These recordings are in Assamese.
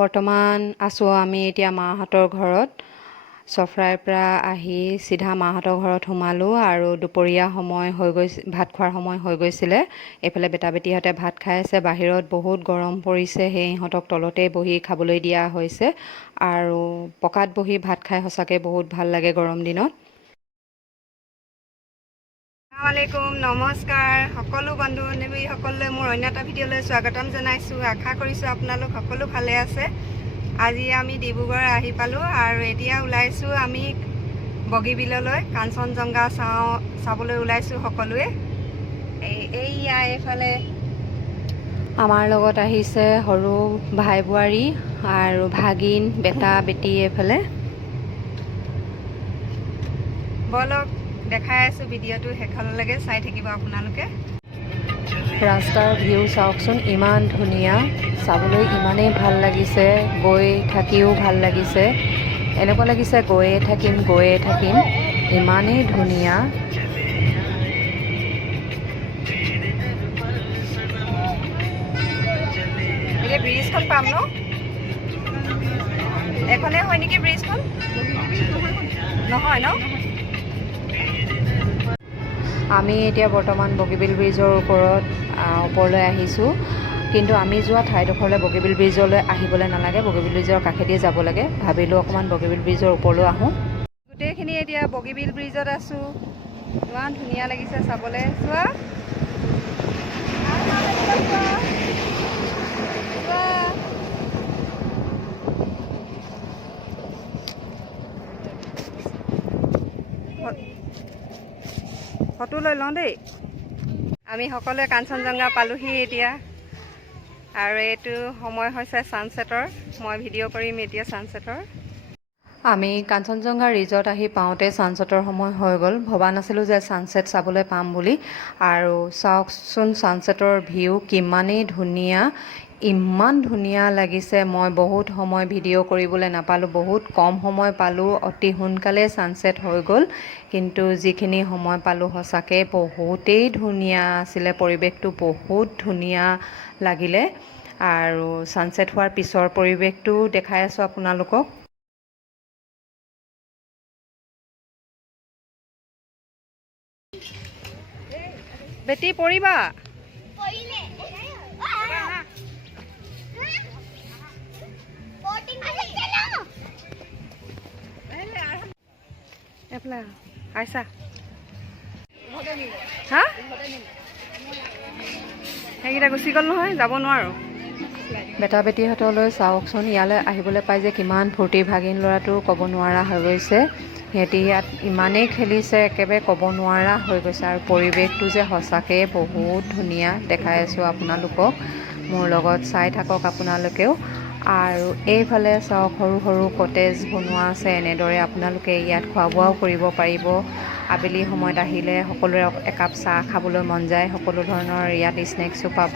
বৰ্তমান আছোঁ আমি এতিয়া মাহঁতৰ ঘৰত। চফ্ৰাইৰ পৰা আহি চিধা মাহঁতৰ ঘৰত সোমালোঁ আৰু দুপৰীয়া সময় হৈ গৈছে, ভাত খোৱাৰ সময় হৈ গৈছিলে। এইফালে বেটা বেটিহঁতে ভাত খাই আছে। বাহিৰত বহুত গৰম পৰিছে, সেই ইহঁতক তলতে বহি খাবলৈ দিয়া হৈছে আৰু পকাত বহি ভাত খাই সঁচাকৈ বহুত ভাল লাগে গৰম দিনত। আসসালামাইকুম, নমস্কাৰ সকলো বন্ধু বান্ধৱীসকললৈ মোৰ অন্য এটা ভিডিঅ'লৈ স্বাগতম জনাইছোঁ। আশা কৰিছোঁ আপোনালোক সকলো ভালে আছে। আজি আমি ডিব্ৰুগড় আহি পালোঁ আৰু এতিয়া ওলাইছোঁ আমি বগীবিললৈ, কাঞ্চনজংঘা চাবলৈ ওলাইছোঁ সকলোৱে। এইয়া এইফালে আমাৰ লগত আহিছে সৰু ভাই বোৱাৰী আৰু ভাগিন, বেটা বেটি। এইফালে বলক দেখাই আছোঁ, ভিডিঅ'টো শেষলৈকে চাই থাকিব আপোনালোকে। ৰাস্তাৰ ভিউ চাওকচোন, ইমান ধুনীয়া, চাবলৈ ইমানেই ভাল লাগিছে, গৈ থাকিও ভাল লাগিছে, এনেকুৱা লাগিছে গৈয়ে থাকিম, ইমানেই ধুনীয়া। এতিয়া ব্ৰিজখন পাম ন? এখনে হয় নেকি ব্ৰিজখন? নহয় ন? আমি এতিয়া বৰ্তমান বগীবিল ব্ৰিজৰ ওপৰলৈ আহিছোঁ, কিন্তু আমি যোৱা ঠাইডোখৰলৈ বগীবিল ব্ৰিজলৈ আহিবলৈ নালাগে, বগীবিল ব্ৰিজৰ কাষেদিয়ে যাব লাগে। ভাবিলোঁ অকণমান বগীবিল ব্ৰিজৰ ওপৰলৈ আহোঁ। গোটেইখিনি এতিয়া বগীবিল ব্ৰিজত আছোঁ, ইমান ধুনীয়া লাগিছে চাবলৈ। চোৱা ফটো লৈ লওঁ দেই। আমি সকলোৱে কাঞ্চনজংঘা পালোহি এতিয়া, আৰু এইটো সময় হৈছে ছানছেটৰ। মই ভিডিঅ' কৰিম এতিয়া ছানছেটৰ। আমি কাঞ্চনজংঘা ৰিজৰ্ট আহি পাওঁতে ছানছেটৰ সময় হৈ গ'ল। ভবা নাছিলোঁ যে ছানছেট চাবলৈ পাম বুলি। আৰু চাওকচোন ছানছেটৰ ভিউ কিমানেই ধুনীয়া, ইমান ধুনীয়া লাগিছে। মই বহুত সময় ভিডিঅ' কৰিবলৈ নাপালোঁ, বহুত কম সময় পালোঁ, অতি সোনকালে ছানছেট হৈ গ'ল। কিন্তু যিখিনি সময় পালোঁ সঁচাকৈ বহুতেই ধুনীয়া আছিলে, পৰিৱেশটো বহুত ধুনীয়া লাগিলে। আৰু ছানছেট হোৱাৰ পিছৰ পৰিৱেশটো দেখাই আছোঁ আপোনালোকক। বেটি পৰিবা। আইছা হা, সেইকেইটা গুচি গ'ল নহয়, যাব নোৱাৰোঁ। বেটা বেটীহঁতলৈ চাওকচোন, ইয়ালৈ আহিবলৈ পাই যে কিমান ফূৰ্তি। ভাগিন ল'ৰাটো ক'ব নোৱাৰা হৈ গৈছে, সিহঁতি ইয়াত ইমানেই খেলিছে একেবাৰে ক'ব নোৱাৰা হৈ গৈছে। আৰু পৰিৱেশটো যে সঁচাকৈ বহুত ধুনীয়া, দেখাই আছোঁ আপোনালোকক, মোৰ লগত চাই থাকক আপোনালোকেও। আৰু এইফালে চাওক, সৰু সৰু কটেজ বনোৱা আছে। এনেদৰে আপোনালোকে ইয়াত খোৱা বোৱাও কৰিব পাৰিব। আবেলি সময়ত আহিলে সকলোৰে একাপ চাহ খাবলৈ মন যায়, সকলো ধৰণৰ ইয়াত স্নেক্সো পাব।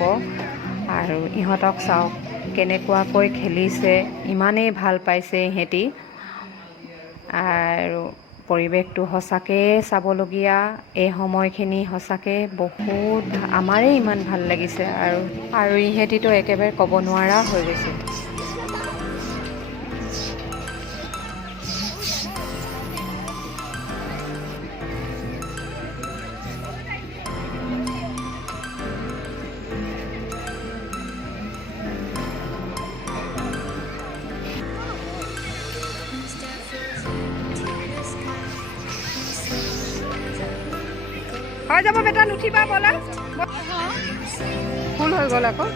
আৰু ইহঁতক চাওক কেনেকুৱাকৈ খেলিছে, ইমানেই ভাল পাইছে ইহঁতি। আৰু পৰিৱেশটো সঁচাকৈ চাবলগীয়া। এই সময়খিনি সঁচাকৈ বহুত, আমাৰেই ইমান ভাল লাগিছে। আৰু ইহঁতিতো একেবাৰে ক'ব নোৱাৰা হৈ গৈছে। হৈ যাব বেটা, নুঠিবা ব'লা। ফুল হৈ গ'ল আকৌ।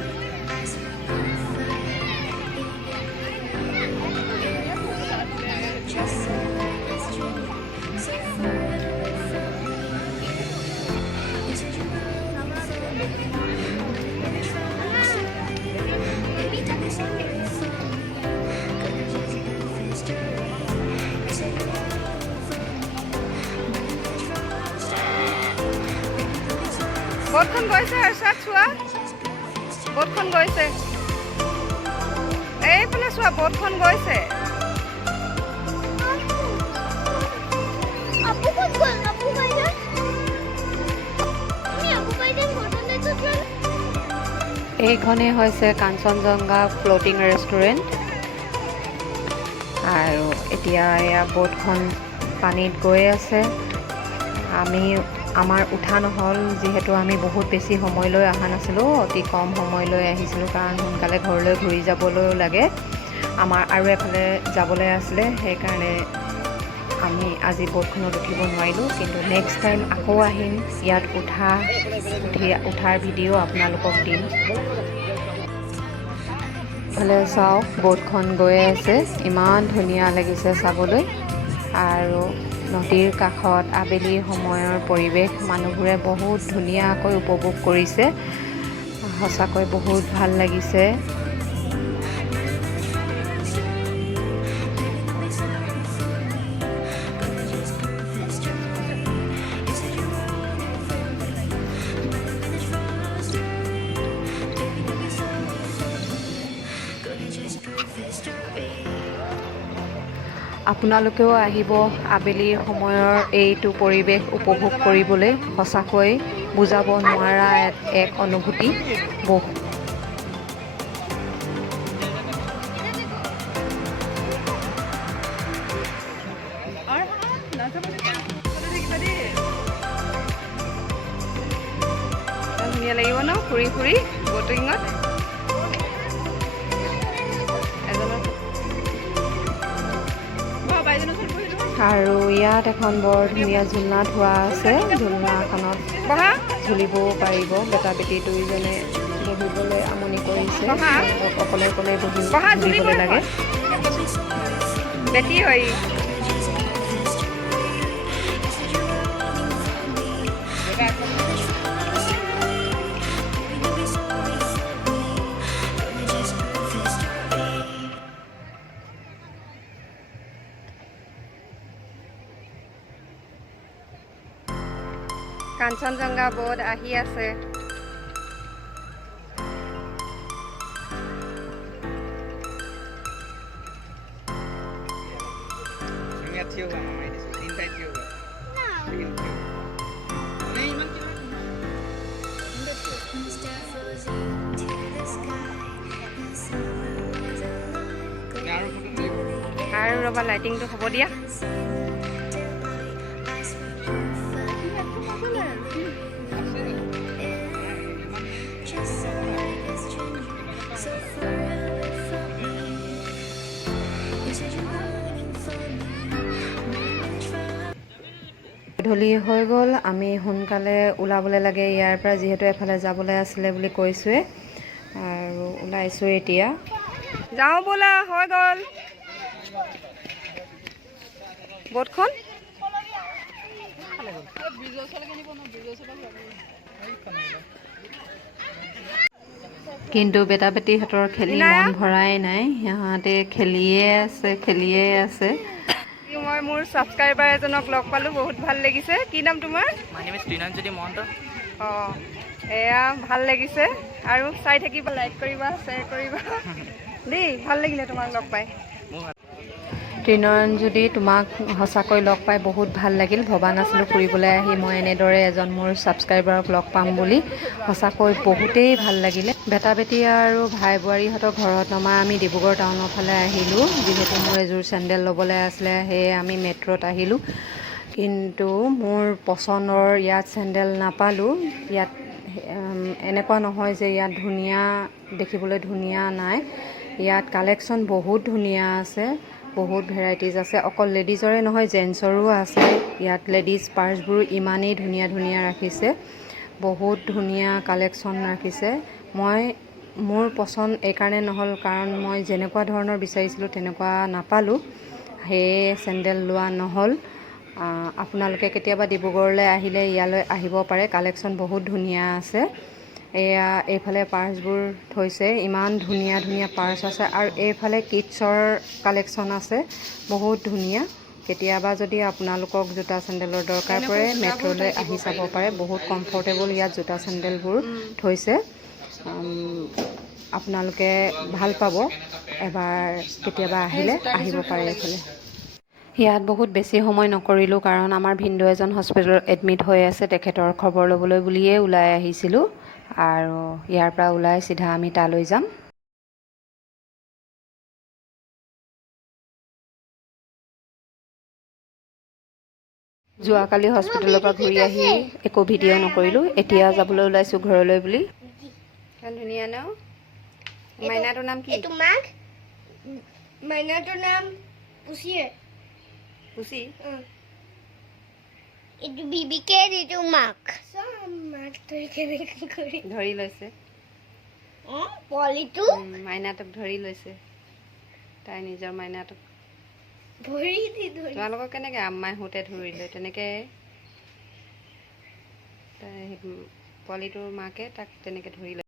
ব'টখন গৈছে, চাত চোৱা, ব'টখন গৈছে, এইফালে চোৱা, ব'টখন গৈছে। এইখনেই হৈছে কাঞ্চনজংঘা ফ্লোটিং ৰেষ্টুৰেণ্ট। আৰু এতিয়া এয়া ব'টখন পানীত গৈ আছে। আমাৰ উঠা নহ'ল, যিহেতু আমি বহুত বেছি সময়লৈ অহা নাছিলোঁ, অতি কম সময়লৈ আহিছিলোঁ, কাৰণ সোনকালে ঘৰলৈ ঘূৰি যাবলৈও লাগে। আমাৰ আৰু এফালে যাবলৈ আছিলে, সেইকাৰণে আমি আজি ব'টখনত উঠিব নোৱাৰিলোঁ। কিন্তু নেক্সট টাইম আকৌ আহিম, ইয়াত উঠাৰ ভিডিঅ' আপোনালোকক দিম। এইফালে চাওক, ব'টখন গৈ আছে, ইমান ধুনীয়া লাগিছে চাবলৈ। আৰু নদীৰ কাষত আবেলিৰ সময়ৰ পৰিৱেশ মানুহবোৰে বহুত ধুনীয়াকৈ উপভোগ কৰিছে। সঁচাকৈ বহুত ভাল লাগিছে। আপোনালোকেও আহিব আবেলিৰ সময়ৰ এইটো পৰিৱেশ উপভোগ কৰিবলৈ। সঁচাকৈ বুজাব নোৱাৰা এক অনুভূতি। ধুনীয়া লাগিব ন ফুৰি ফুৰি ব'টিঙত। আৰু ইয়াত এখন বৰ ধুনীয়া ঝুলনা থোৱা আছে। ঝুলনাখনত ঝুলিবও পাৰিব। বেটা বেটি দুয়োজনে বহিবলৈ আমনি কৰিছে, অকলে অকলে বহিবলৈ লাগে। বেটি হয় কাঞ্চনজংঘা ব'ট আহি আছে। আৰু ৰ'বা, লাইটিংটো হ'ব দিয়া। গধূলি হৈ গ'ল, আমি সোনকালে ওলাবলৈ লাগে ইয়াৰ পৰা, যিহেতু এফালে যাবলৈ আছিলে বুলি কৈছোঁৱে। আৰু ওলাইছোঁ এতিয়া। যাওঁ ব'লা, হৈ গ'ল ব'টখন। কিন্তু বেটা বেটিহঁতৰ খেলি মন ভৰাই নাই, সিহঁতে খেলিয়ে আছে। মই মোৰ ছাবস্ক্ৰাইবাৰ এজনক লগ পালোঁ, বহুত ভাল লাগিছে। কি নাম তোমাৰ? অঁ, এয়া ভাল লাগিছে। আৰু চাই থাকিবা, লাইক কৰিবা, শ্বেয়াৰ কৰিবা দেই। ভাল লাগিলে তোমাক লগ পাই। ত্ৰিনয়নজ্যোতি, তোমাক সঁচাকৈ লগ পাই বহুত ভাল লাগিল। ভবা নাছিলোঁ ফুৰিবলৈ আহি মই এনেদৰে এজন মোৰ ছাবস্ক্ৰাইবাৰক লগ পাম বুলি। সঁচাকৈ বহুতেই ভাল লাগিলে। বেটা বেটি আৰু ভাই বোৱাৰীহঁতৰ ঘৰত নমা আমি ডিব্ৰুগড় টাউনৰ ফালে আহিলোঁ। যিহেতু মোৰ এযোৰ চেণ্ডেল ল'বলৈ আছিলে, সেয়ে আমি মেট্ৰ'ত আহিলোঁ। কিন্তু মোৰ পচন্দৰ ইয়াত চেণ্ডেল নাপালোঁ। ইয়াত এনেকুৱা নহয় যে ইয়াত দেখিবলৈ ধুনীয়া নাই। ইয়াত কালেকশ্যন বহুত ধুনীয়া আছে, বহুত ভেৰাইটিজ আছে। অকল লেডিজৰে নহয়, জেণ্টছৰো আছে। ইয়াত লেডিজ পাৰ্চবোৰ ইমানেই ধুনীয়া ধুনীয়া ৰাখিছে, বহুত ধুনীয়া কালেকশ্যন ৰাখিছে। মোৰ পচন্দ এইকাৰণে নহ'ল, কাৰণ মই যেনেকুৱা ধৰণৰ বিচাৰিছিলোঁ তেনেকুৱা নাপালোঁ, সেয়ে চেণ্ডেল লোৱা নহ'ল। আপোনালোকে কেতিয়াবা ডিব্ৰুগড়লৈ আহিলে ইয়ালৈ আহিব পাৰে, কালেকশ্যন বহুত ধুনীয়া আছে। এইফালে পাৰ্চবোৰ থৈছে, ইমান ধুনীয়া ধুনীয়া পাৰ্চ আছে। আৰু এইফালে কিডছৰ কালেকশ্যন আছে, বহুত ধুনীয়া। কেতিয়াবা যদি আপোনালোকক জোতা চেণ্ডেলৰ দৰকাৰ পৰে, মেট্ৰ'লৈ আহি চাব পাৰে। বহুত কমফৰ্টেবল ইয়াত জোতা চেণ্ডেলবোৰ থৈছে। আপোনালোকে ভাল পাব, এবাৰ কেতিয়াবা আহিব পাৰে এইফালে। ইয়াত বহুত বেছি সময় নকৰিলোঁ, কাৰণ আমাৰ ভিনদেউ এজন হস্পিটেলত এডমিট হৈ আছে, তেখেতৰ খবৰ ল'বলৈ বুলিয়েই ওলাই আহিছিলোঁ। আৰু ইয়াৰ পৰা ওলাই চিধা আমি তালৈ যাম। যোৱাকালি হস্পিটেলৰ পৰা ঘূৰি আহি একো ভিডিঅ' নকৰিলোঁ। এতিয়া যাবলৈ ওলাইছোঁ ঘৰলৈ বুলি। ইমান ধুনীয়া ন? মাইনাটোৰ নাম কি? মাইনাটোৰ নাম পুচিয়ে। পুচি? এইটো বিবিকে, এইটো মাক। ধৰি লৈছে পোৱালিটো মাইনাটোক ধৰি লৈছে, তাই নিজৰ মাইনাটোক। ভৰি দি ধৰি। তোমালোকক কেনেকৈ আম্মাই শুওঁতে ধৰিলে তেনেকৈ পোৱালিটোৰ মাকে তাক তেনেকৈ ধৰি লৈ।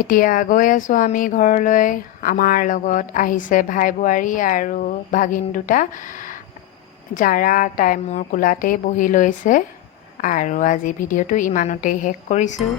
এতিয়া গৈ আছোঁ আমি ঘৰলৈ। আমাৰ লগত আহিছে ভাই বোৱাৰী আৰু ভাগিন দুটা। জাৰা তাই মোৰ কোলাতেই বহি লৈছে। আৰু আজি ভিডিঅ'টো ইমানতেই শেষ কৰিছোঁ।